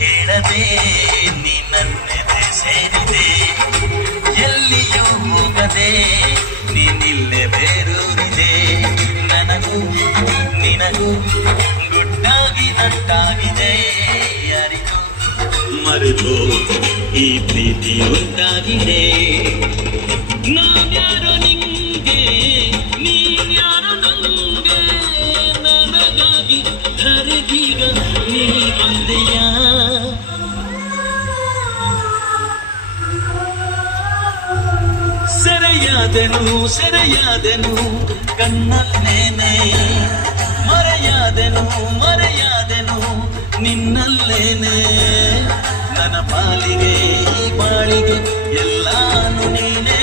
ಕೇಳದೆ ನಿನ್ನನ್ನೆದೆ ಸೇರಿದೆ, ಎಲ್ಲಿಯೂ ಹೋಗದೆ ನೀನಿಲ್ಲೇ ಬೇರೂರಿದೆ. ನನಗೂ ನಿನಗೂ ಗುಟ್ಟಾಗಿ ನಂಟಾಗಿದೆ, ಯಾರಿಗೂ ಮರೆತು ಈ ಪ್ರೀತಿ ಉಂಟಾಗಿದೆ. ನಾನ್ಯಾರೋ ನಿಂಗೆ, ನೀನ್ಯಾರೋ ನಂಗೆ, ನನಗಾಗಿ ಧರೆಗೀಗ ನೀ ಬಂದೆಯ. ಸೆರೆಯಾದೆನು ಕಣ್ಣಲ್ಲೇನೆ, ಮರೆಯಾದೆನು ನಿನ್ನಲ್ಲೇನೆ. ನನ್ನ ಪಾಲಿಗೆ ಈ ಬಾಳಿಗೆ ಎಲ್ಲಾನು ನೀನೇ.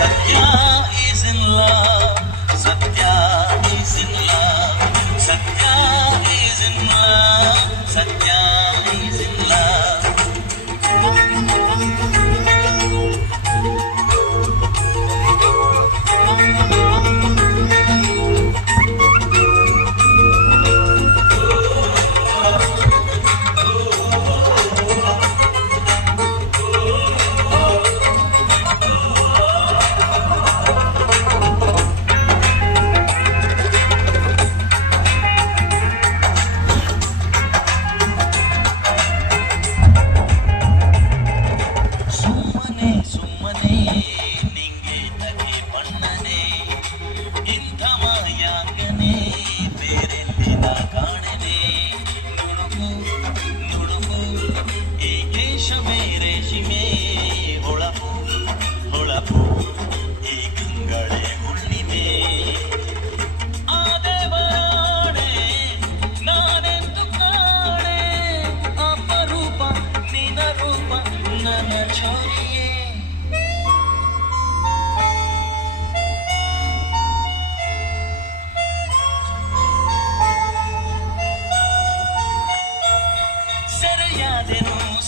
ಸತ್ಯ ಈಸ್ ಇನ್ ಲವ್, ಸತ್ಯ ಈಸ್ ಇನ್ ಲವ್, ಸತ್ಯ ಈಸ್ ಇನ್ ಲವ್, ಸತ್ಯ ಈಸ್ ಇನ್ ಲವ್.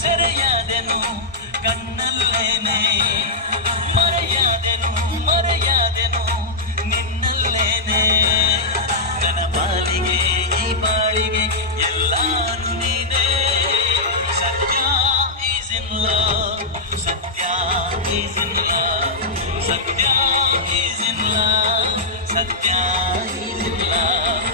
ಸೆರೆಯಾದೆನು ಕಣ್ಣಲ್ಲೇನೆ, ಮರೆಯಾದೆನು ನಿನ್ನಲ್ಲೇನೆ. ನನ್ನ ಪಾಲಿಗೆ ಈ ಬಾಳಿಗೆ ಎಲ್ಲಾನು ನೀನೇ. ಸತ್ಯ ಈಸ್ ಇನ್ ಲವ್, ಸತ್ಯ ಈಸ್ ಇನ್ ಲವ್, ಸತ್ಯ ಈಸ್ ಇನ್ ಲವ್, ಸತ್ಯ ಈಸ್ ಇನ್ ಲವ್.